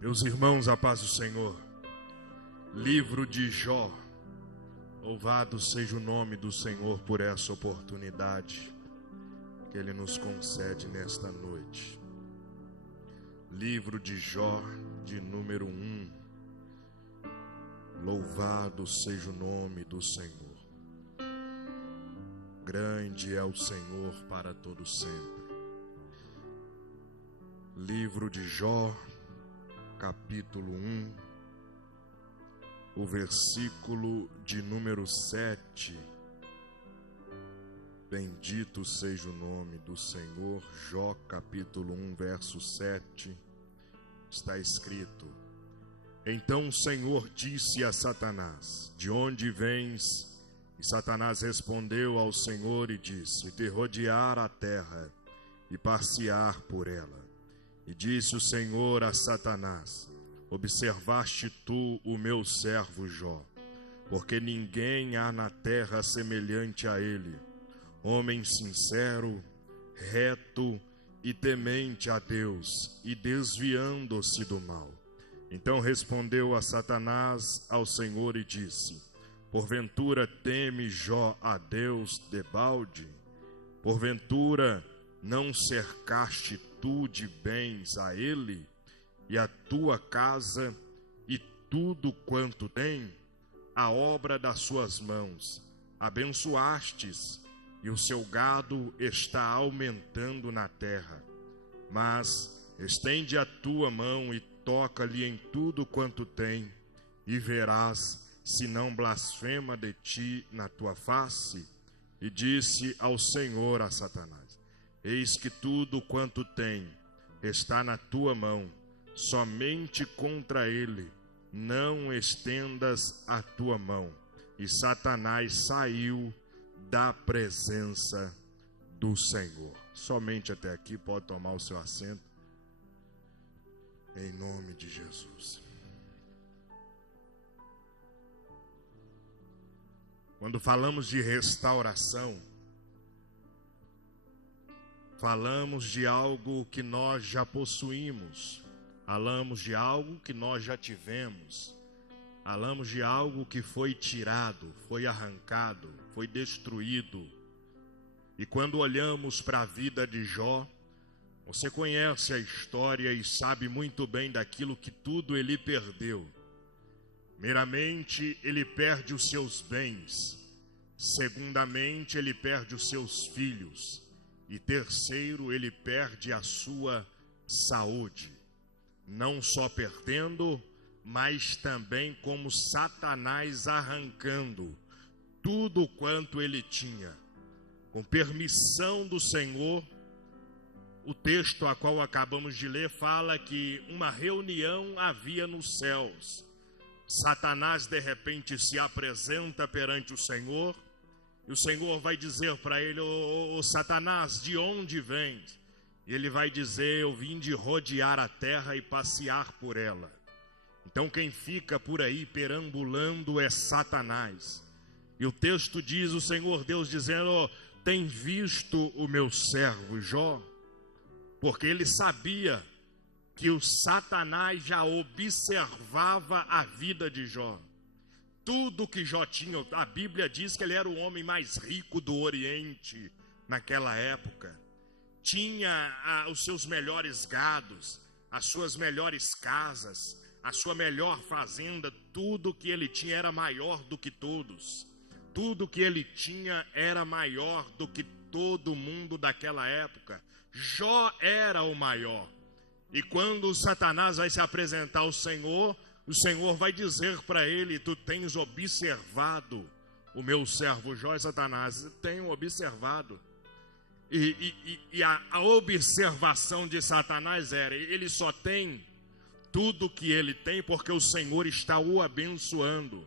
Meus irmãos, a paz do Senhor. Livro de Jó. Louvado seja o nome do Senhor por essa oportunidade que Ele nos concede nesta noite. Livro de Jó, de número 1. Louvado seja o nome do Senhor. Grande é o Senhor para todo sempre. Livro de Jó, capítulo 1, o versículo de número 7. Bendito seja o nome do Senhor. Jó, capítulo 1, verso 7, está escrito: Então o Senhor disse a Satanás: De onde vens? E Satanás respondeu ao Senhor e disse: De rodear a terra e passear por ela. E disse o Senhor a Satanás: Observaste tu o meu servo Jó, porque ninguém há na terra semelhante a ele, homem sincero, reto e temente a Deus, e desviando-se do mal. Então respondeu a Satanás ao Senhor e disse: Porventura teme Jó a Deus debalde? Porventura não cercaste tu de bens a ele, e a tua casa, e tudo quanto tem, a obra das suas mãos, abençoastes, e o seu gado está aumentando na terra. Mas estende a tua mão e toca-lhe em tudo quanto tem, e verás se não blasfema de ti na tua face. E disse ao Senhor a Satanás: Eis que tudo quanto tem está na tua mão, somente contra ele não estendas a tua mão. E Satanás saiu da presença do Senhor. Somente até aqui, pode tomar o seu assento, em nome de Jesus. Quando falamos de restauração, falamos de algo que nós já possuímos, falamos de algo que nós já tivemos, falamos de algo que foi tirado, foi arrancado, foi destruído. E quando olhamos para a vida de Jó, você conhece a história e sabe muito bem daquilo que tudo ele perdeu. Primeiramente, ele perde os seus bens. Segundamente, ele perde os seus filhos. E terceiro, ele perde a sua saúde. Não só perdendo, mas também como Satanás arrancando tudo quanto ele tinha. Com permissão do Senhor, o texto a qual acabamos de ler fala que uma reunião havia nos céus. Satanás de repente se apresenta perante o Senhor, e o Senhor vai dizer para ele: ô Satanás, de onde vens? E ele vai dizer: eu vim de rodear a terra e passear por ela. Então quem fica por aí perambulando é Satanás. E o texto diz, o Senhor Deus dizendo: tem visto o meu servo Jó? Porque ele sabia que o Satanás já observava a vida de Jó. Tudo que Jó tinha, a Bíblia diz que ele era o homem mais rico do Oriente naquela época. Tinha os seus melhores gados, as suas melhores casas, a sua melhor fazenda. Tudo que ele tinha era maior do que todos. Tudo que ele tinha era maior do que todo mundo daquela época. Jó era o maior. E quando Satanás vai se apresentar ao Senhor, o Senhor vai dizer para ele: tu tens observado o meu servo Jó? E Satanás: tenho observado. E a observação de Satanás era: ele só tem tudo que ele tem porque o Senhor está o abençoando.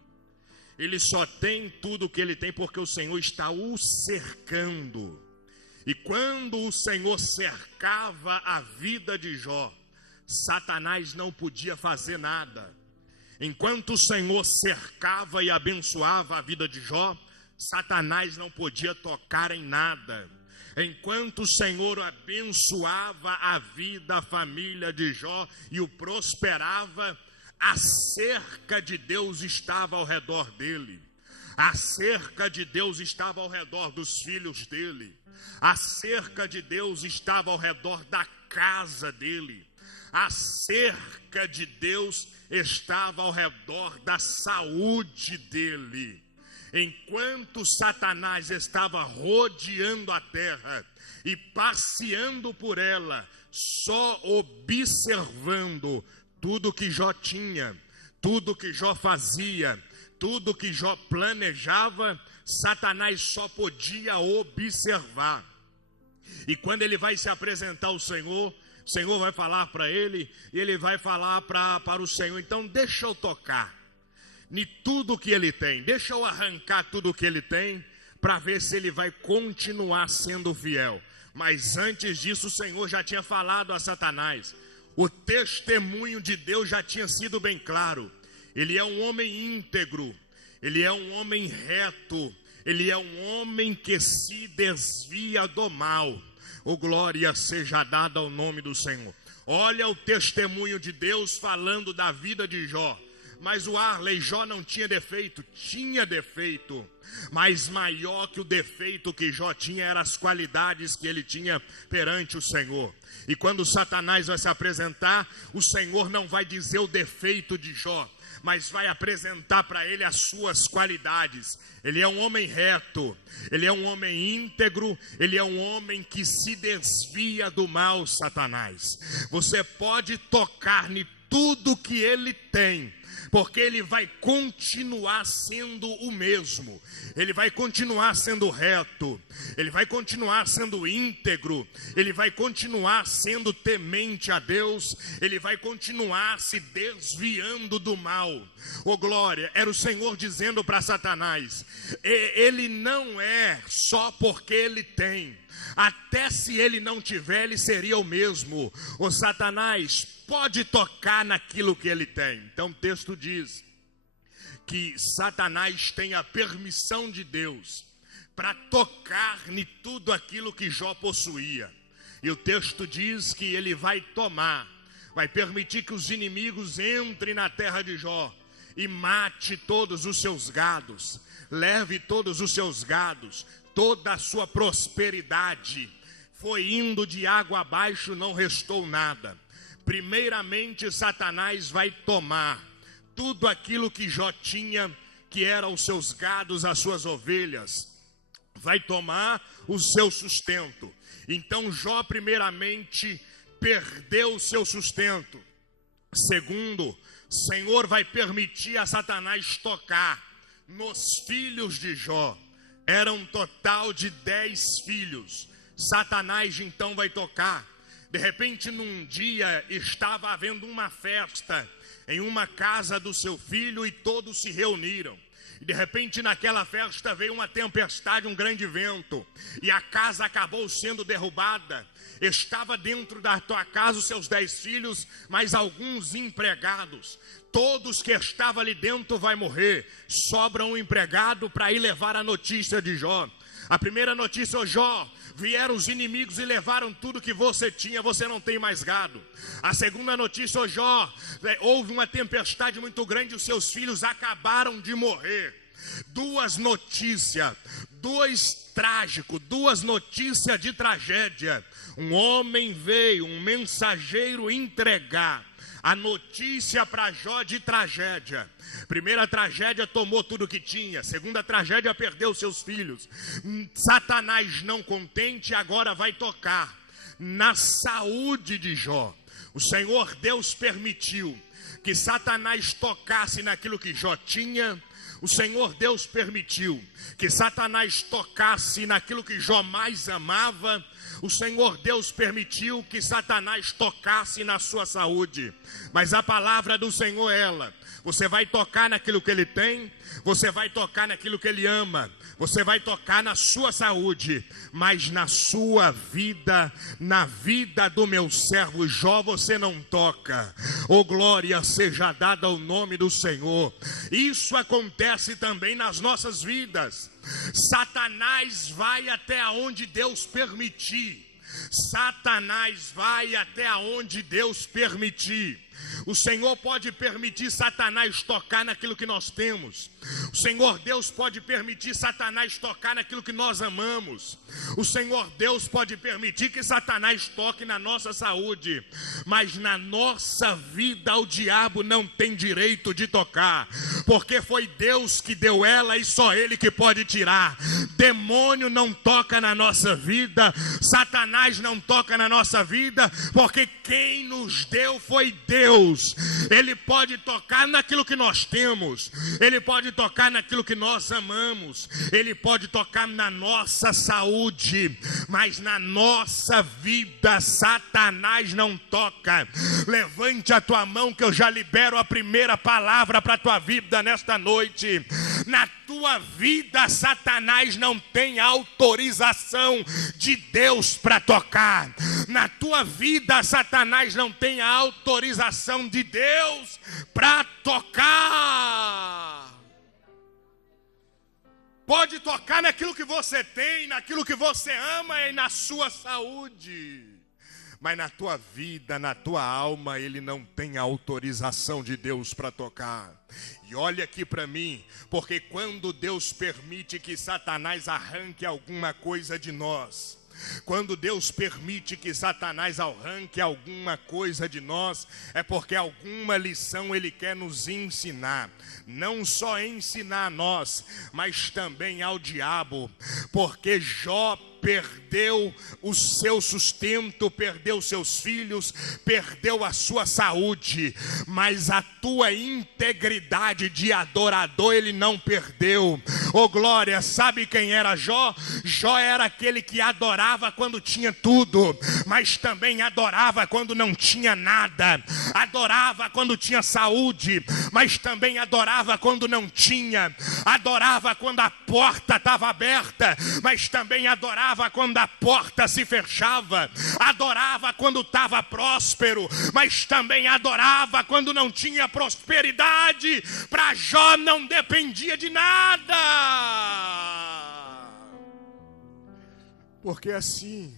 Ele só tem tudo que ele tem porque o Senhor está o cercando. E quando o Senhor cercava a vida de Jó, Satanás não podia fazer nada. Enquanto o Senhor cercava e abençoava a vida de Jó, Satanás não podia tocar em nada. Enquanto o Senhor abençoava a vida, a família de Jó e o prosperava, a cerca de Deus estava ao redor dele. A cerca de Deus estava ao redor dos filhos dele. A cerca de Deus estava ao redor da casa dele. A cerca de Deus estava ao redor da saúde dele. Enquanto Satanás estava rodeando a terra e passeando por ela, só observando tudo que Jó tinha, tudo que Jó fazia, tudo que Jó planejava, Satanás só podia observar. E quando ele vai se apresentar ao Senhor, o Senhor vai falar para ele, e ele vai falar para o Senhor: então deixa eu tocar em tudo que ele tem, deixa eu arrancar tudo que ele tem, para ver se ele vai continuar sendo fiel. Mas antes disso, o Senhor já tinha falado a Satanás. O testemunho de Deus já tinha sido bem claro. Ele é um homem íntegro, ele é um homem reto, ele é um homem que se desvia do mal. Oh, glória seja dada ao nome do Senhor. Olha o testemunho de Deus falando da vida de Jó. Mas o Arley, Jó não tinha defeito, tinha defeito. Mas maior que o defeito que Jó tinha eram as qualidades que ele tinha perante o Senhor. E quando Satanás vai se apresentar, o Senhor não vai dizer o defeito de Jó, mas vai apresentar para ele as suas qualidades. Ele é um homem reto, ele é um homem íntegro, ele é um homem que se desvia do mal, Satanás. Você pode tocar em tudo que ele tem, porque ele vai continuar sendo o mesmo. Ele vai continuar sendo reto, ele vai continuar sendo íntegro, ele vai continuar sendo temente a Deus, ele vai continuar se desviando do mal. Oh, glória, era o Senhor dizendo para Satanás: ele não é só porque ele tem, até se ele não tiver, ele seria o mesmo. O Satanás pode tocar naquilo que ele tem. Então o texto diz que Satanás tem a permissão de Deus para tocar em tudo aquilo que Jó possuía. E o texto diz que ele vai tomar, vai permitir que os inimigos entrem na terra de Jó e mate todos os seus gados, leve todos os seus gados, toda a sua prosperidade. Foi indo de água abaixo, não restou nada. Primeiramente, Satanás vai tomar tudo aquilo que Jó tinha, que eram os seus gados, as suas ovelhas. Vai tomar o seu sustento. Então Jó primeiramente perdeu o seu sustento. Segundo, o Senhor vai permitir a Satanás tocar nos filhos de Jó. Era um total de 10 filhos. Satanás então vai tocar. De repente, num dia, estava havendo uma festa em uma casa do seu filho e todos se reuniram. E de repente, naquela festa veio uma tempestade, um grande vento, e a casa acabou sendo derrubada. Estava dentro da tua casa os seus 10 filhos, mas alguns empregados. Todos que estavam ali dentro vai morrer. Sobra um empregado para ir levar a notícia de Jó. A primeira notícia: ô Jó, vieram os inimigos e levaram tudo que você tinha, você não tem mais gado. A segunda notícia: ô Jó, houve uma tempestade muito grande, os seus filhos acabaram de morrer. Duas notícias, duas notícias de tragédia. Um homem veio, um mensageiro entregar a notícia para Jó de tragédia. Primeira tragédia, tomou tudo que tinha. Segunda tragédia, perdeu seus filhos. Satanás, não contente, agora vai tocar na saúde de Jó. O Senhor Deus permitiu que Satanás tocasse naquilo que Jó tinha. O Senhor Deus permitiu que Satanás tocasse naquilo que Jó mais amava. O Senhor Deus permitiu que Satanás tocasse na sua saúde. Mas a palavra do Senhor é ela: você vai tocar naquilo que ele tem, você vai tocar naquilo que ele ama, você vai tocar na sua saúde, mas na sua vida, na vida do meu servo Jó, você não toca. Oh, glória seja dada ao nome do Senhor. Isso acontece também nas nossas vidas. Satanás vai até onde Deus permitir. Satanás vai até onde Deus permitir. O Senhor pode permitir Satanás tocar naquilo que nós temos. O Senhor Deus pode permitir Satanás tocar naquilo que nós amamos. O Senhor Deus pode permitir que Satanás toque na nossa saúde. Mas na nossa vida o diabo não tem direito de tocar, porque foi Deus que deu ela e só Ele que pode tirar. Demônio não toca na nossa vida, Satanás não toca na nossa vida, porque quem nos deu foi Deus. Ele pode tocar naquilo que nós temos, Ele pode tocar naquilo que nós amamos, Ele pode tocar na nossa saúde, mas na nossa vida Satanás não toca. Levante a tua mão que eu já libero a primeira palavra para a tua vida nesta noite. Na tua vida Satanás não tem autorização de Deus para tocar. Na tua vida Satanás não tem a autorização de Deus para tocar. Pode tocar naquilo que você tem, naquilo que você ama e na sua saúde, mas na tua vida, na tua alma, ele não tem autorização de Deus para tocar. E olha aqui para mim, porque quando Deus permite que Satanás arranque alguma coisa de nós, quando Deus permite que Satanás arranque alguma coisa de nós, é porque alguma lição Ele quer nos ensinar. Não só ensinar a nós, mas também ao diabo. Porque Jó perdeu o seu sustento, perdeu seus filhos, perdeu a sua saúde, mas a tua integridade de adorador ele não perdeu. Oh glória, sabe quem era Jó? Jó era aquele que adorava quando tinha tudo, mas também adorava quando não tinha nada. Adorava quando tinha saúde, mas também adorava quando não tinha. Adorava quando a porta estava aberta, mas também adorava quando a porta se fechava. Adorava quando estava próspero, mas também adorava quando não tinha prosperidade. Para Jó não dependia de nada, porque assim,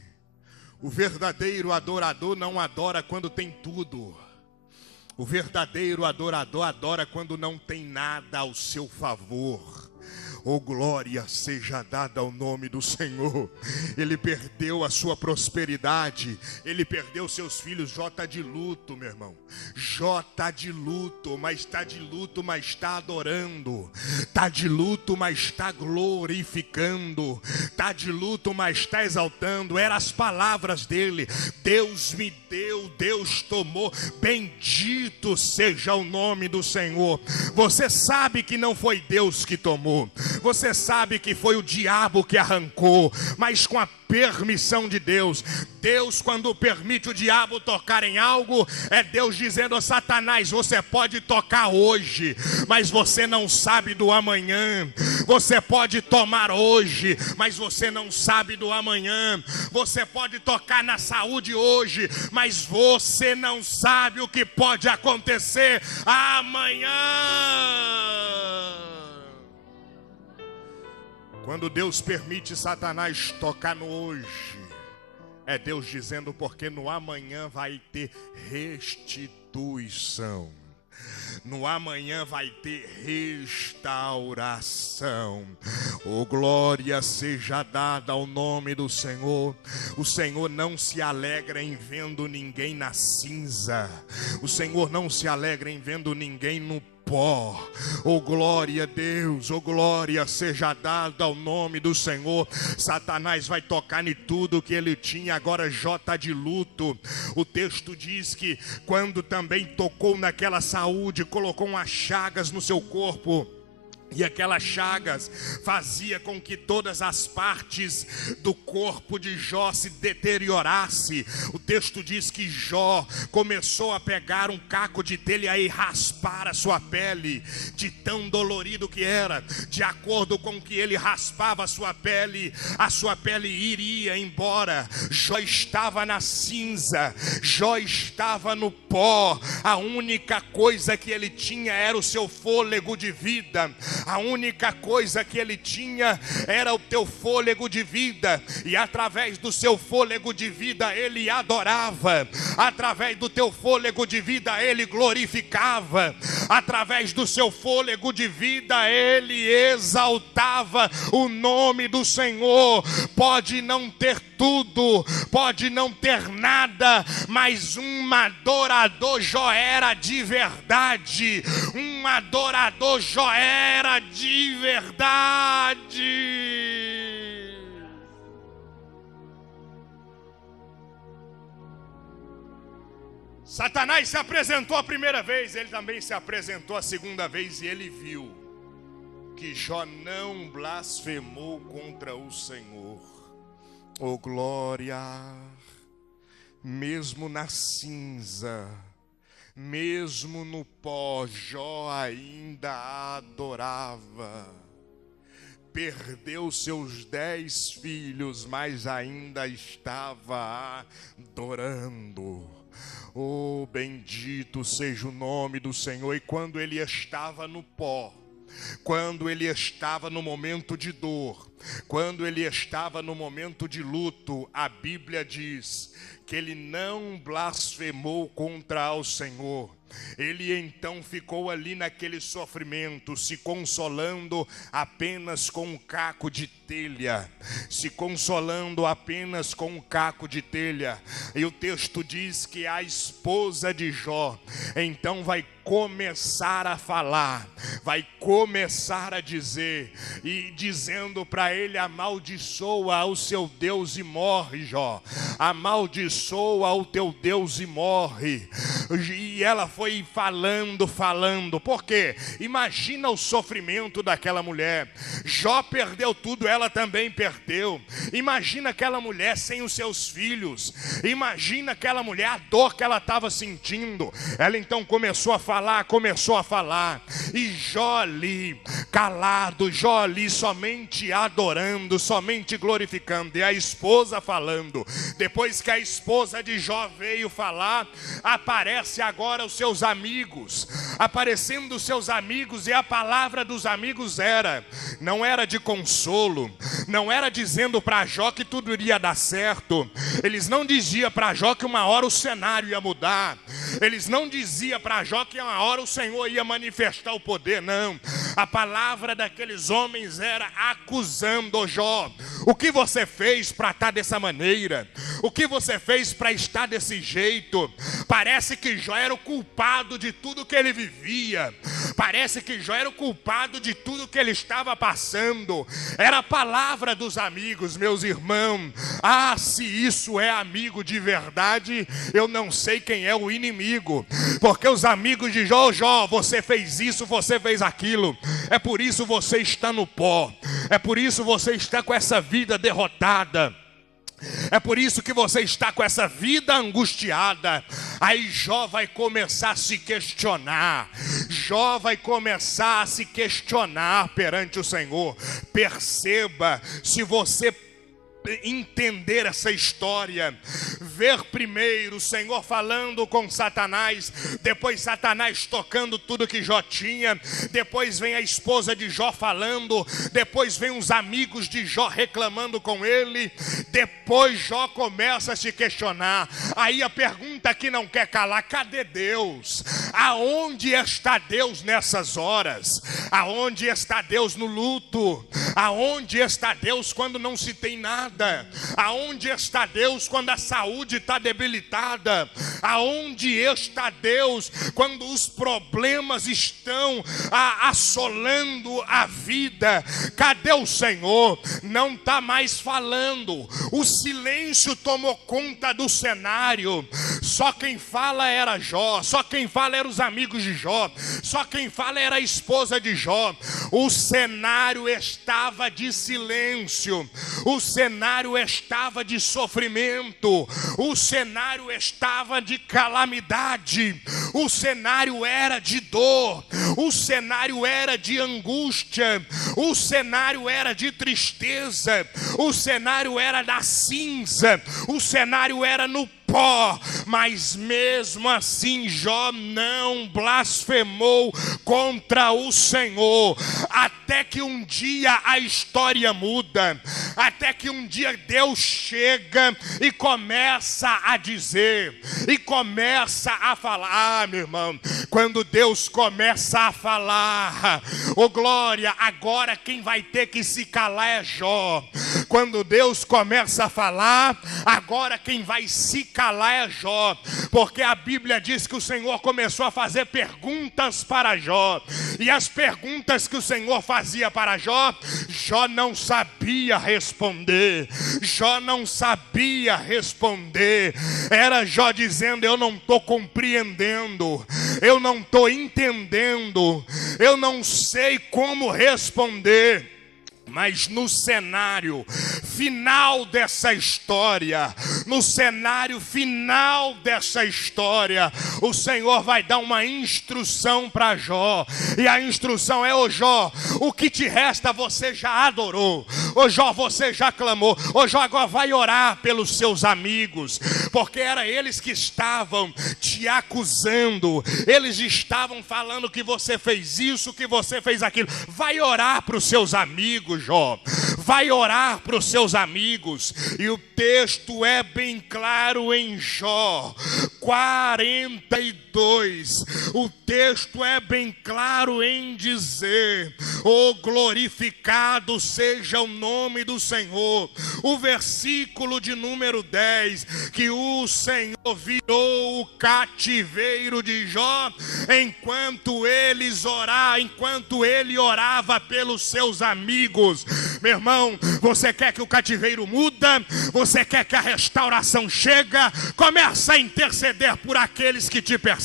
o verdadeiro adorador não adora quando tem tudo. O verdadeiro adorador adora quando não tem nada ao seu favor. Oh, glória seja dada ao nome do Senhor. Ele perdeu a sua prosperidade, ele perdeu seus filhos. Jó está de luto, meu irmão. Jó está de luto, mas está de luto, mas está adorando. Está de luto, mas está glorificando. Está de luto, mas está exaltando. Eram as palavras dele: Deus me deu, Deus tomou. Bendito seja o nome do Senhor. Você sabe que não foi Deus que tomou. Você sabe que foi o diabo que arrancou, mas com a permissão de Deus. Deus, quando permite o diabo tocar em algo, é Deus dizendo: Satanás, você pode tocar hoje, mas você não sabe do amanhã. Você pode tomar hoje, mas você não sabe do amanhã. Você pode tocar na saúde hoje, mas você não sabe o que pode acontecer amanhã. Quando Deus permite Satanás tocar no hoje, é Deus dizendo: porque no amanhã vai ter restituição. No amanhã vai ter restauração. Oh, glória seja dada ao nome do Senhor. O Senhor não se alegra em vendo ninguém na cinza. O Senhor não se alegra em vendo ninguém no pó. Oh glória a Deus, oh glória seja dada ao nome do Senhor. Satanás vai tocar em tudo que ele tinha. Agora Jó está de luto. O texto diz que quando também tocou naquela saúde, colocou umas chagas no seu corpo. E aquelas chagas fazia com que todas as partes do corpo de Jó se deteriorasse. O texto diz que Jó começou a pegar um caco de telha e raspar a sua pele, de tão dolorido que era. De acordo com que ele raspava a sua pele iria embora. Jó estava na cinza, Jó estava no pó. A única coisa que ele tinha era o seu fôlego de vida. A única coisa que ele tinha era o teu fôlego de vida, e através do seu fôlego de vida ele adorava, através do teu fôlego de vida ele glorificava, através do seu fôlego de vida ele exaltava o nome do Senhor. Pode não ter tudo, pode não ter nada, mas um adorador já era de verdade, um adorador já era de verdade. Satanás se apresentou a primeira vez, ele também se apresentou a segunda vez, e ele viu que Jó não blasfemou contra o Senhor. Oh glória! Mesmo na cinza, mesmo no pó, Jó ainda adorava. Perdeu seus 10 filhos, mas ainda estava adorando. Oh, bendito seja o nome do Senhor. E quando ele estava no pó, quando ele estava no momento de dor, quando ele estava no momento de luto, a Bíblia diz que ele não blasfemou contra o Senhor. Ele então ficou ali naquele sofrimento, se consolando apenas com um caco de telha, se consolando apenas com um caco de telha. E o texto diz que a esposa de Jó então vai começar a falar, vai começar a dizer, e dizendo para ele: amaldiçoa o seu Deus e morre, Jó, amaldiçoa o teu Deus e morre. E ela foi falando, por quê? Imagina o sofrimento daquela mulher. Jó perdeu tudo, ela também perdeu. Imagina aquela mulher sem os seus filhos, imagina aquela mulher, a dor que ela estava sentindo. Ela então começou a falar, e Jó ali, calado, Jó ali somente adorando, somente glorificando, e a esposa falando. Depois que a esposa de Jó veio falar, aparece agora os seus amigos, aparecendo os seus amigos, e a palavra dos amigos não era de consolo, não era dizendo para Jó que tudo iria dar certo. Eles não diziam para Jó que uma hora o cenário ia mudar, eles não diziam para Jó que uma hora o Senhor ia manifestar o poder, não. A palavra daqueles homens era acusando: Jó, o que você fez para estar dessa maneira? O que você fez para estar desse jeito? Parece que Jó era o culpado de tudo que ele vivia, parece que Jó era o culpado de tudo que ele estava passando. Era a palavra dos amigos, meus irmãos. Ah, se isso é amigo de verdade, eu não sei quem é o inimigo, porque os amigos de Jó: Jó, você fez isso, você fez aquilo, é por isso você está no pó, é por isso você está com essa vida derrotada, é por isso que você está com essa vida angustiada. Aí Jó vai começar a se questionar, Jó vai começar a se questionar perante o Senhor. Perceba, se você entender essa história, ver primeiro o Senhor falando com Satanás, depois Satanás tocando tudo que Jó tinha, depois vem a esposa de Jó falando, depois vem os amigos de Jó reclamando com ele, depois Jó começa a se questionar. Aí a pergunta que não quer calar: cadê Deus? Aonde está Deus nessas horas? Aonde está Deus no luto? Aonde está Deus quando não se tem nada? Aonde está Deus quando a saúde está debilitada? Aonde está Deus quando os problemas estão assolando a vida? Cadê o Senhor? Não está mais falando, o silêncio tomou conta do cenário. Só quem fala era Jó, só quem fala eram os amigos de Jó, só quem fala era a esposa de Jó. O cenário estava de silêncio, o cenário estava de sofrimento, o cenário estava de calamidade, o cenário era de dor, o cenário era de angústia, o cenário era de tristeza, o cenário era da cinza, o cenário era no pó, mas mesmo assim Jó não blasfemou contra o Senhor, até que um dia a história muda, até que um dia Deus chega e começa a dizer, e começa a falar. Meu irmão, quando Deus começa a falar, ô glória, agora quem vai ter que se calar é Jó. Quando Deus começa a falar, agora quem vai se calar é Jó, porque a Bíblia diz que o Senhor começou a fazer perguntas para Jó, e as perguntas que o Senhor fazia para Jó, Jó não sabia responder. Jó não sabia responder. Era Jó dizendo: eu não estou compreendendo, eu não estou entendendo, eu não sei como responder. Mas no cenário final dessa história, no cenário final dessa história, o Senhor vai dar uma instrução para Jó. E a instrução é: ô Jó, o que te resta você já adorou. Ô Jó, você já clamou. Ô Jó, agora vai orar pelos seus amigos, porque era eles que estavam te acusando. Eles estavam falando que você fez isso, que você fez aquilo. Vai orar para os seus amigos, Jó. Vai orar para os seus amigos. E o texto é bem claro em Jó 42. O texto é bem claro em dizer: oh, glorificado seja o nome do Senhor. O versículo de número 10, que o Senhor virou o cativeiro de Jó enquanto ele orava pelos seus amigos. Meu irmão, você quer que o cativeiro muda? Você quer que a restauração chegue? Começa a interceder por aqueles que te perseguem.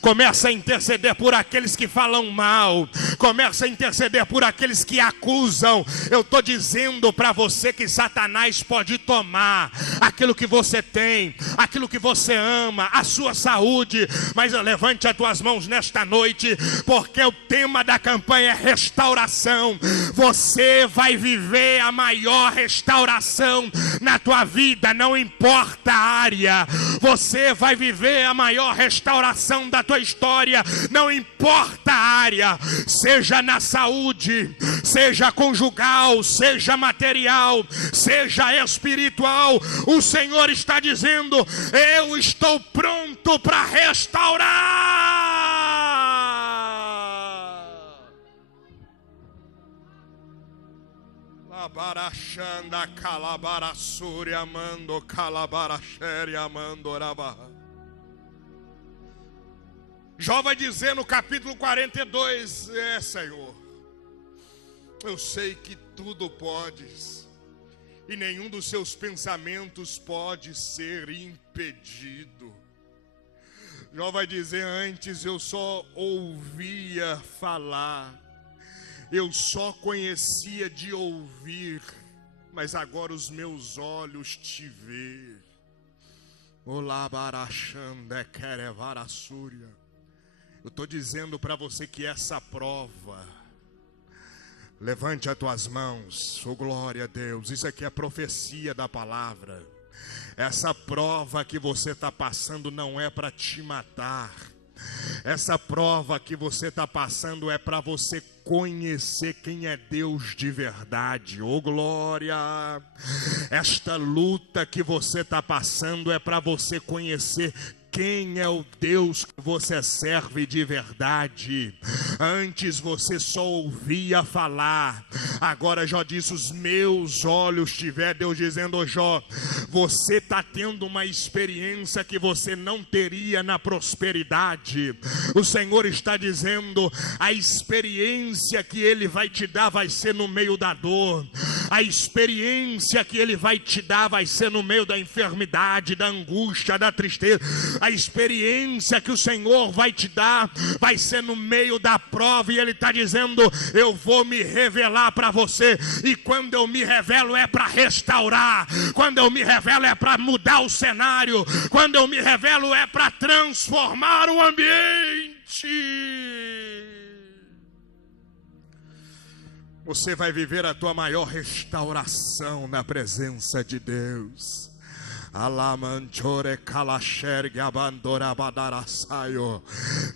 Começa a interceder por aqueles que falam mal. Começa a interceder por aqueles que acusam. Eu estou dizendo para você que Satanás pode tomar aquilo que você tem, aquilo que você ama, a sua saúde. Mas levante as tuas mãos nesta noite, porque o tema da campanha é restauração. Você vai viver a maior restauração na tua vida, não importa a área. Você vai viver a maior restauração da tua história, não importa a área, seja na saúde, seja conjugal, seja material, seja espiritual. O Senhor está dizendo: eu estou pronto para restaurar. Labarachanda calabarasuri amando calabarachere amando orabarra. Jó vai dizer no capítulo 42: Senhor, eu sei que tudo podes, e nenhum dos seus pensamentos pode ser impedido. Jó vai dizer: antes eu só ouvia falar, eu só conhecia de ouvir, mas agora os meus olhos te vê. Olá, barachanda, querevarasúria. Eu estou dizendo para você que essa prova, levante as tuas mãos, oh glória a Deus, isso aqui é profecia da palavra. Essa prova que você está passando não é para te matar. Essa prova que você está passando é para você conhecer quem é Deus de verdade. Oh glória! Esta luta que você está passando é para você conhecer quem é o Deus que você serve de verdade. Antes você só ouvia falar, agora Jó disse: os meus olhos te vê. Deus dizendo: ô Jó, você está tendo uma experiência que você não teria na prosperidade. O Senhor está dizendo: a experiência que Ele vai te dar vai ser no meio da dor. A experiência que Ele vai te dar vai ser no meio da enfermidade, da angústia, da tristeza. A experiência que o Senhor vai te dar vai ser no meio da prova. E Ele está dizendo: eu vou me revelar para você. E quando eu me revelo é para restaurar. Quando eu me revelo é para mudar o cenário. Quando eu me revelo é para transformar o ambiente. Você vai viver a tua maior restauração na presença de Deus.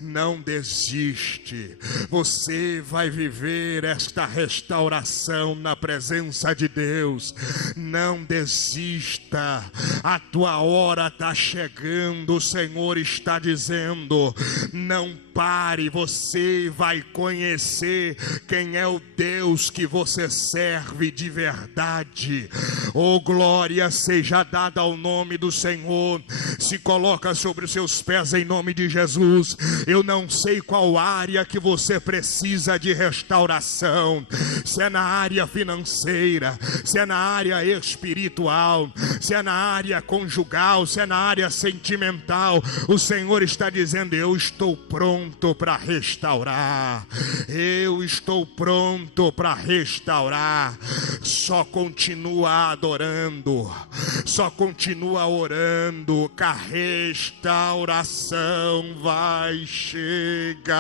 Não desiste. Você vai viver esta restauração na presença de Deus. Não desista. A tua hora está chegando. O Senhor está dizendo: não pare. Você vai conhecer quem é o Deus que você serve de verdade. Oh, glória seja dada ao nome do Senhor. Se coloca sobre os seus pés em nome de Jesus. Eu não sei qual área que você precisa de restauração. Se é na área financeira, se é na área espiritual, se é na área conjugal, se é na área sentimental. O Senhor está dizendo: eu estou pronto para restaurar. Eu estou pronto para restaurar. Só continua adorando, só continua orando, que a restauração vai chegar.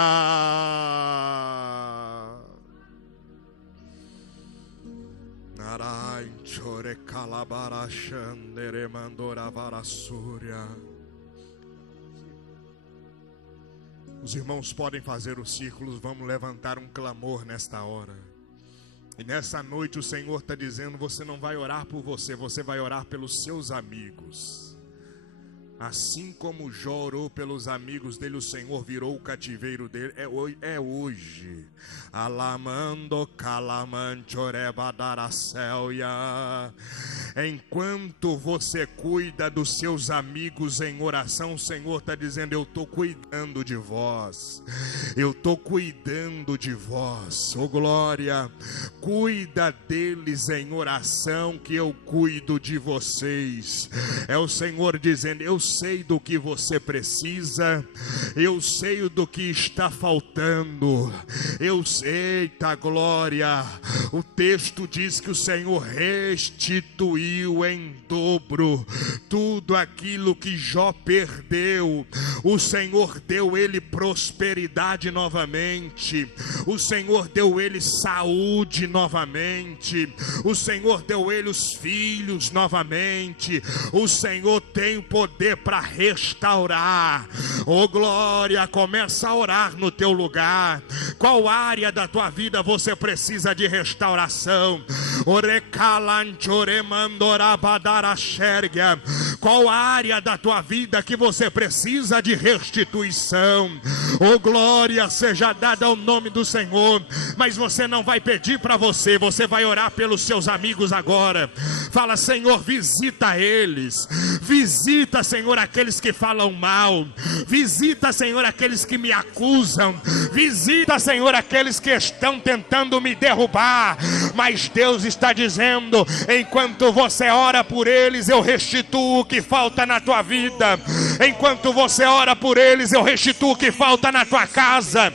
Os irmãos podem fazer os círculos. Vamos levantar um clamor nesta hora. E nessa noite o Senhor está dizendo: você não vai orar por você, você vai orar pelos seus amigos. Assim como Jó orou pelos amigos dele, o Senhor virou o cativeiro dele. É hoje. Alamando calamanchorebadaracelha. Enquanto você cuida dos seus amigos em oração, o Senhor está dizendo: eu estou cuidando de vós. Eu estou cuidando de vós. Oh, glória. Cuida deles em oração, que eu cuido de vocês. É o Senhor dizendo: eu sei do que você precisa, eu sei do que está faltando, eu sei, tá, glória. O texto diz que o Senhor restituiu em dobro tudo aquilo que Jó perdeu. O Senhor deu ele prosperidade novamente, o Senhor deu ele saúde novamente, o Senhor deu ele os filhos novamente. O Senhor tem o poder para restaurar. Oh, glória. Começa a orar no teu lugar. Qual área da tua vida você precisa de restauração? Qual área da tua vida que você precisa de restituição? Oh, glória seja dada ao nome do Senhor. Mas você não vai pedir para você, você vai orar pelos seus amigos agora. Fala: Senhor, visita eles. Visita, Senhor, aqueles que falam mal. Visita, Senhor, aqueles que me acusam. Visita, Senhor, aqueles que estão tentando me derrubar. Mas Deus está dizendo: enquanto você ora por eles, eu restituo o que falta na tua vida. Enquanto você ora por eles, eu restituo o que falta na tua casa.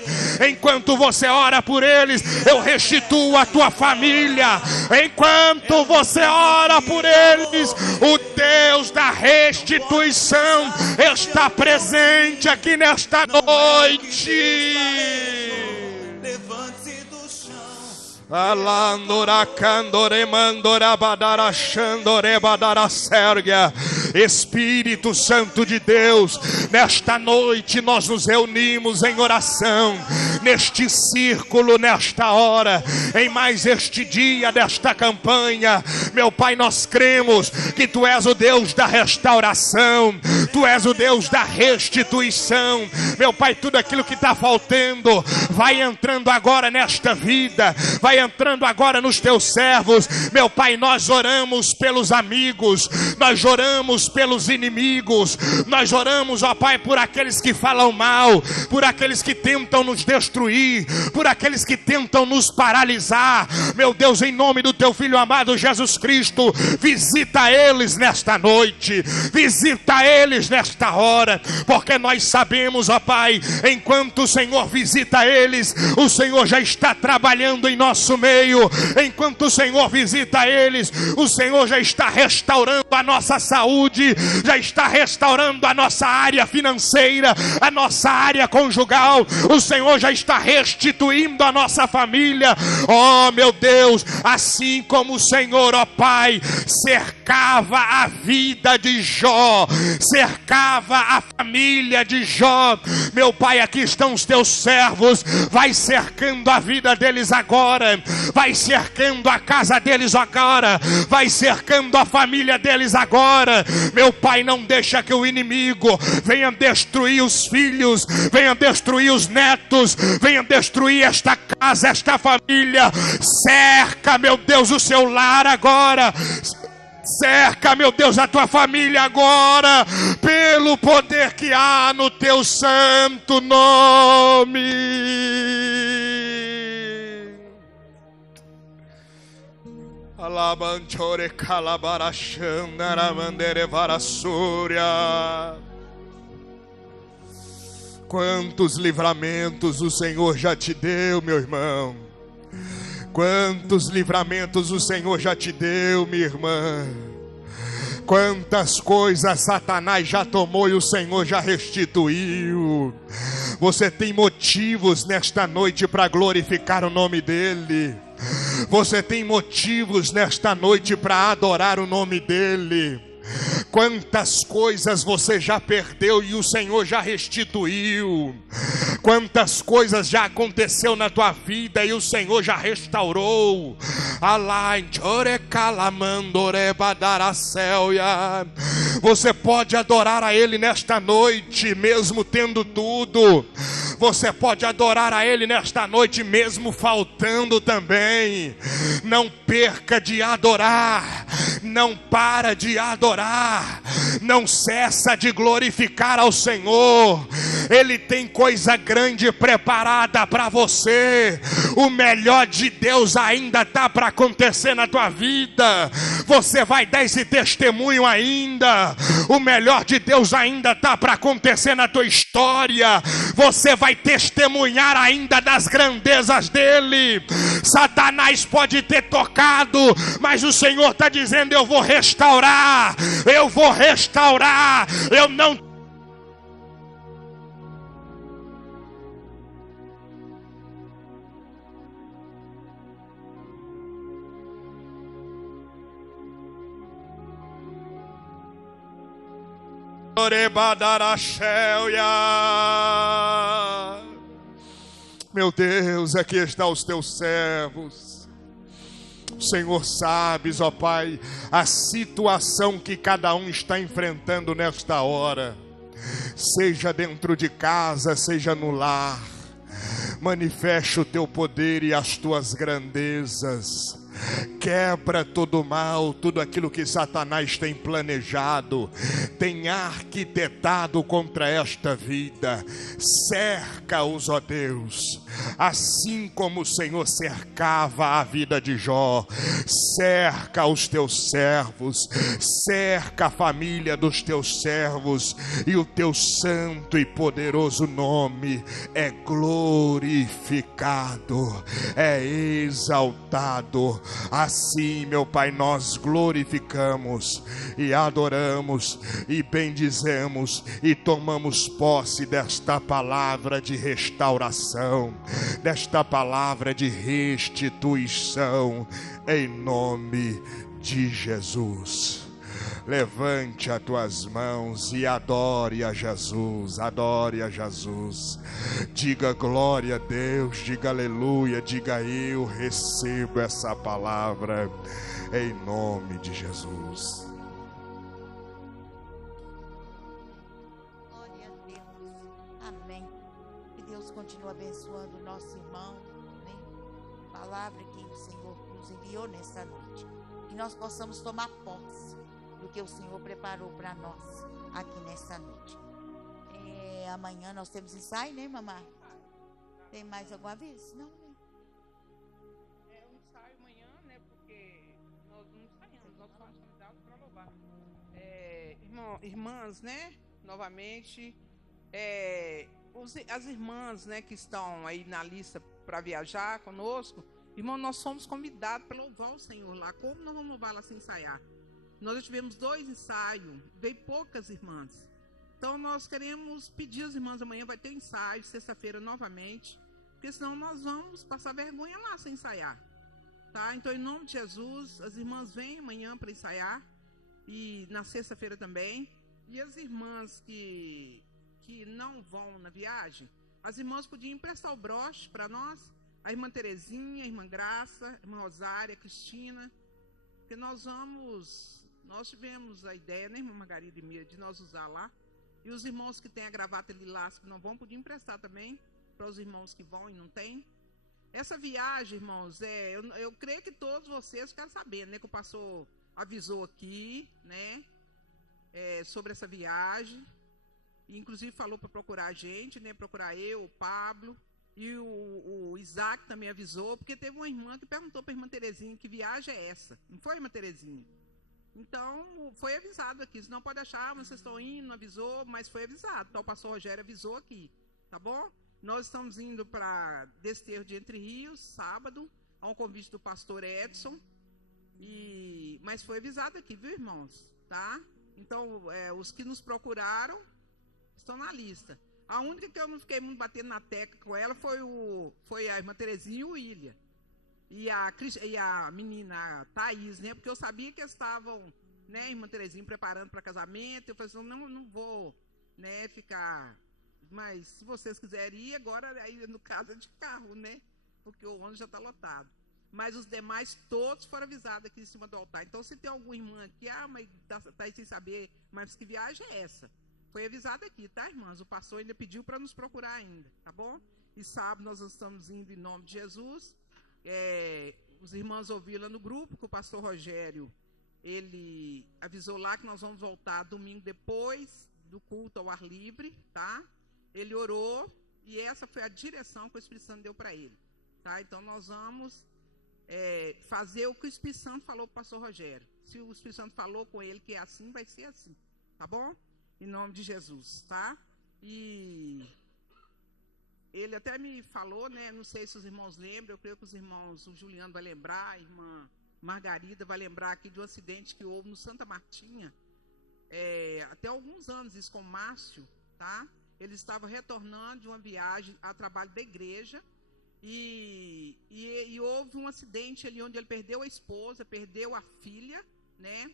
Enquanto você ora por eles, eu restituo a tua família. Enquanto você ora por eles, o Deus da restituição está presente aqui nesta noite. Levante-se do chão. Espírito Santo de Deus, nesta noite nós nos reunimos em oração, neste círculo, nesta hora, em mais este dia desta campanha. Meu Pai, nós cremos que Tu és o Deus da restauração, Tu és o Deus da restituição. Meu Pai, tudo aquilo que está faltando vai entrando agora nesta vida, vai entrando agora nos Teus servos. Meu Pai, nós oramos pelos amigos, nós oramos pelos inimigos, nós oramos, ó Pai, por aqueles que falam mal, por aqueles que tentam nos destruir, por aqueles que tentam nos paralisar. Meu Deus, em nome do Teu Filho amado Jesus Cristo, visita eles nesta noite, visita eles nesta hora, porque nós sabemos, ó Pai, enquanto o Senhor visita eles, o Senhor já está trabalhando em nosso meio. Enquanto o Senhor visita eles, o Senhor já está restaurando a nossa saúde, já está restaurando a nossa área financeira, a nossa área conjugal. O Senhor já está restituindo a nossa família. Oh, meu Deus, assim como o Senhor, ó Pai, cercou cercava a vida de Jó, cercava a família de Jó. Meu Pai, aqui estão os teus servos, vai cercando a vida deles agora, vai cercando a casa deles agora, vai cercando a família deles agora. Meu Pai, não deixa que o inimigo venha destruir os filhos, venha destruir os netos, venha destruir esta casa, esta família. Cerca, meu Deus, o seu lar agora. Cerca, meu Deus, a tua família agora, pelo poder que há no teu santo nome. Alabanchore calabarachana mandere varasúria. Quantos livramentos o Senhor já te deu, meu irmão. Quantos livramentos o Senhor já te deu, minha irmã. Quantas coisas Satanás já tomou e o Senhor já restituiu. Você tem motivos nesta noite para glorificar o nome dEle. Você tem motivos nesta noite para adorar o nome dEle. Quantas coisas você já perdeu e o Senhor já restituiu. Quantas coisas já aconteceu na tua vida e o Senhor já restaurou. Você pode adorar a Ele nesta noite, mesmo tendo tudo. Você pode adorar a Ele nesta noite, mesmo faltando também. Não perca de adorar. Não para de adorar. Não cessa de glorificar ao Senhor. Ele tem coisa grande preparada para você. O melhor de Deus ainda está para acontecer na tua vida. Você vai dar esse testemunho ainda. O melhor de Deus ainda está para acontecer na tua história. Você vai testemunhar ainda das grandezas dele. Satanás pode ter tocado, mas o Senhor está dizendo: eu vou restaurar. Eu vou restaurar. Eu não Meu Deus, aqui estão os teus servos. O Senhor sabes, ó Pai, a situação que cada um está enfrentando nesta hora, seja dentro de casa, seja no lar. Manifeste o teu poder e as tuas grandezas. Quebra todo o mal, tudo aquilo que Satanás tem planejado, tem arquitetado contra esta vida. Cerca-os, ó Deus, assim como o Senhor cercava a vida de Jó. Cerca os teus servos, cerca a família dos teus servos, e o teu santo e poderoso nome é glorificado, é exaltado. Assim, meu Pai, nós glorificamos e adoramos e bendizemos e tomamos posse desta palavra de restauração, desta palavra de restituição, em nome de Jesus. Levante as tuas mãos e adore a Jesus, adore a Jesus. Diga glória a Deus, diga aleluia, diga eu recebo essa palavra, em nome de Jesus. Glória a Deus, amém. Que Deus continue abençoando o nosso irmão, amém. Palavra que o Senhor nos enviou nessa noite, que nós possamos tomar posse do que o Senhor preparou para nós aqui nessa noite. Amanhã nós temos ensaio, né, mamãe? Tem mais alguma vez? Não, né? É um ensaio amanhã, né? Porque nós não ensaiamos, nós fomos convidados para louvar. Irmãs, né? Novamente, as irmãs, né, que estão aí na lista para viajar conosco, irmão, nós somos convidados para louvar o Senhor lá. Como nós vamos louvar lá sem ensaiar? Nós já tivemos 2 ensaios, veio poucas irmãs. Então nós queremos pedir às irmãs, amanhã vai ter ensaio, sexta-feira novamente, porque senão nós vamos passar vergonha lá sem ensaiar, tá? Então, em nome de Jesus, as irmãs vêm amanhã para ensaiar e na sexta-feira também. E as irmãs que não vão na viagem, as irmãs podiam emprestar o broche para nós, a irmã Terezinha, a irmã Graça, a irmã Rosária, a Cristina, porque nós tivemos a ideia, né, irmã Margarida e Mira, de nós usar lá. E os irmãos que têm a gravata lilás que não vão, podiam emprestar também para os irmãos que vão e não têm. Essa viagem, irmãos, eu creio que todos vocês querem saber, né, que o pastor avisou aqui, né, sobre essa viagem, e inclusive falou para procurar a gente, né, procurar eu, o Pablo, e o Isaac também avisou, porque teve uma irmã que perguntou para a irmã Terezinha que viagem é essa, não foi, irmã Terezinha? Então, foi avisado aqui, você não pode achar, vocês estão indo, não avisou, mas foi avisado, então o pastor Rogério avisou aqui, tá bom? Nós estamos indo para Desterro de Entre Rios, sábado, a um convite do pastor Edson, mas foi avisado aqui, viu, irmãos? Tá? Então, os que nos procuraram estão na lista. A única que eu não fiquei muito batendo na tecla com ela foi a irmã Terezinha e o William. E a menina a Thaís, né? Porque eu sabia que eles estavam, né, irmã Terezinha, preparando para casamento. Eu falei assim, não vou, né, ficar... Mas se vocês quiserem ir, agora aí no caso é de carro, né? Porque o ônibus já está lotado. Mas os demais todos foram avisados aqui em cima do altar. Então, se tem alguma irmã aqui, mas tá aí sem saber, mas que viagem é essa? Foi avisado aqui, tá, irmãs? O pastor ainda pediu para nos procurar ainda, tá bom? E sábado nós estamos indo em nome de Jesus. Os irmãos ouviram lá no grupo que o pastor Rogério, ele avisou lá que nós vamos voltar domingo depois do culto ao ar livre, tá? Ele orou e essa foi a direção que o Espírito Santo deu para ele, tá? Então nós vamos fazer o que o Espírito Santo falou para o pastor Rogério. Se o Espírito Santo falou com ele que é assim, vai ser assim, tá bom? Em nome de Jesus, tá? E ele até me falou, né? Não sei se os irmãos lembram, eu creio que os irmãos, o Juliano vai lembrar, a irmã Margarida vai lembrar aqui de um acidente que houve no Santa Martinha, até alguns anos, isso com o Márcio, tá? Ele estava retornando de uma viagem a trabalho da igreja e houve um acidente ali onde ele perdeu a esposa, perdeu a filha, né?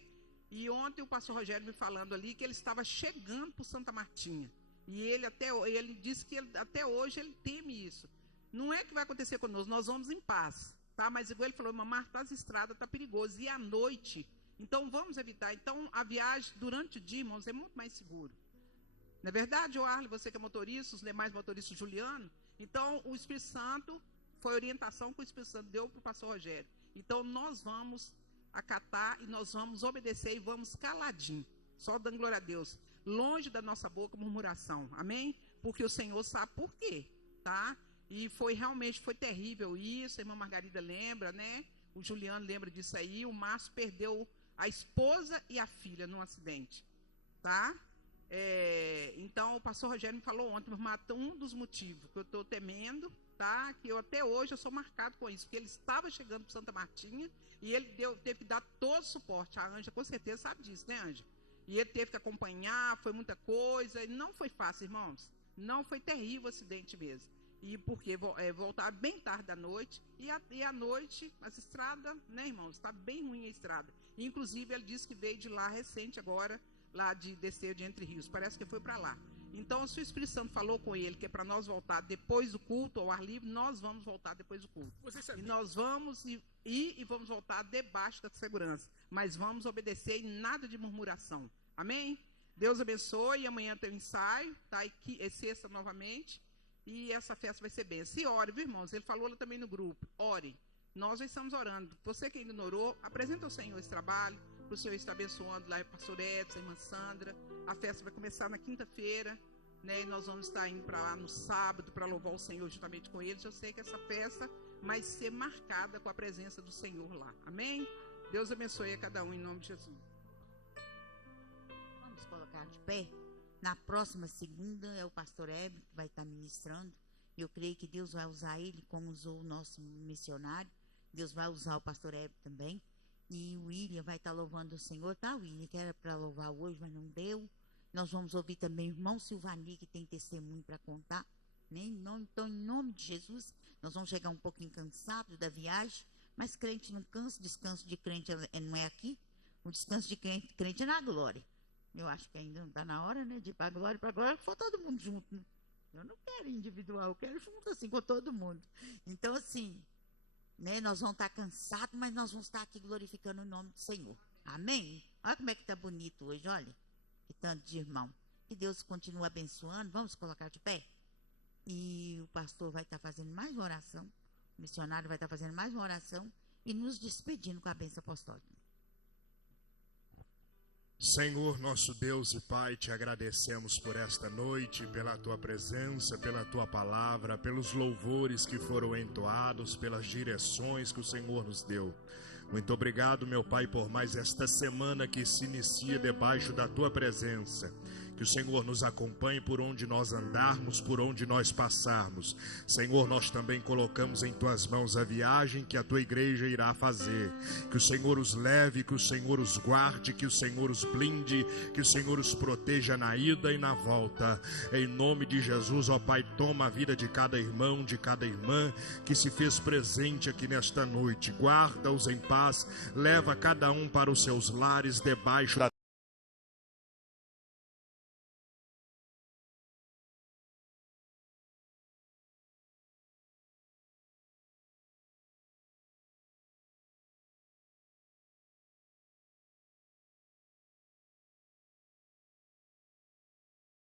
E ontem o pastor Rogério me falando ali que ele estava chegando para o Santa Martinha. E ele disse que até hoje ele teme isso. Não é que vai acontecer conosco, nós vamos em paz, tá? Mas igual ele falou, mamãe, as estradas tá perigoso. E à noite, então vamos evitar. Então a viagem durante o dia, irmãos, é muito mais seguro. Não é verdade, Arlen, você que é motorista, os demais motoristas, Juliano? Então o Espírito Santo, foi a orientação que o Espírito Santo deu para o pastor Rogério. Então nós vamos acatar e nós vamos obedecer e vamos caladinho, só dando glória a Deus, longe da nossa boca murmuração, amém? Porque o Senhor sabe por quê, tá? E realmente foi terrível isso, a irmã Margarida lembra, né? O Juliano lembra disso aí, o Márcio perdeu a esposa e a filha num acidente, tá? Então o pastor Rogério me falou ontem, um dos motivos que eu estou temendo, tá? Que até hoje eu sou marcado com isso, porque ele estava chegando para Santa Martinha e ele teve que dar todo o suporte. A Ângela com certeza sabe disso, né, Ângela? E ele teve que acompanhar, foi muita coisa, e não foi fácil, irmãos. Não foi terrível o acidente mesmo. E porque voltar bem tarde da noite, e à noite, as estradas, né, irmãos, está bem ruim a estrada. E, inclusive, ele disse que veio de lá recente agora, lá de Desterro de Entre Rios, parece que foi para lá. Então, se o Espírito Santo falou com ele que é para nós voltar depois do culto, ao ar livre, nós vamos voltar depois do culto. E nós vamos ir e vamos voltar debaixo da segurança. Mas vamos obedecer e nada de murmuração. Amém? Deus abençoe. Amanhã tem um ensaio, tá? É sexta novamente. E essa festa vai ser bem. Se ore, viu, irmãos? Ele falou lá também no grupo. Ore. Nós já estamos orando. Você que ainda não orou, apresenta ao Senhor esse trabalho. Para o Senhor estar abençoando lá o pastor Edson, a irmã Sandra. A festa vai começar na quinta-feira, né? E nós vamos estar indo para lá no sábado para louvar o Senhor juntamente com eles. Eu sei que essa festa vai ser marcada com a presença do Senhor lá. Amém? Deus abençoe a cada um em nome de Jesus. Vamos colocar de pé. Na próxima segunda é o pastor Hebe que vai estar ministrando. Eu creio que Deus vai usar ele como usou o nosso missionário. Deus vai usar o pastor Hebe também. E o William vai estar louvando o Senhor, tá, William? Que era para louvar hoje, mas não deu. Nós vamos ouvir também o irmão Silvani, que tem testemunho para contar, né? Então, em nome de Jesus, nós vamos chegar um pouquinho cansados da viagem, mas crente não cansa, descanso de crente não é aqui. O descanso de crente é na glória. Eu acho que ainda não está na hora, né? De ir para a glória, for todo mundo junto, né? Eu não quero individual, eu quero junto assim com todo mundo. Então, assim, né? Nós vamos estar cansados, mas nós vamos estar aqui glorificando o nome do Senhor. Amém? Olha como é que está bonito hoje, olha. Que tanto de irmão. Que Deus continue abençoando. Vamos colocar de pé? E o pastor vai estar fazendo mais uma oração. O missionário vai estar fazendo mais uma oração e nos despedindo com a bênção apostólica. Senhor, nosso Deus e Pai, te agradecemos por esta noite, pela tua presença, pela tua palavra, pelos louvores que foram entoados, pelas direções que o Senhor nos deu. Muito obrigado, meu Pai, por mais esta semana que se inicia debaixo da tua presença. Que o Senhor nos acompanhe por onde nós andarmos, por onde nós passarmos. Senhor, nós também colocamos em tuas mãos a viagem que a tua igreja irá fazer. Que o Senhor os leve, que o Senhor os guarde, que o Senhor os blinde, que o Senhor os proteja na ida e na volta. Em nome de Jesus, ó Pai, toma a vida de cada irmão, de cada irmã que se fez presente aqui nesta noite. Guarda-os em paz, leva cada um para os seus lares debaixo da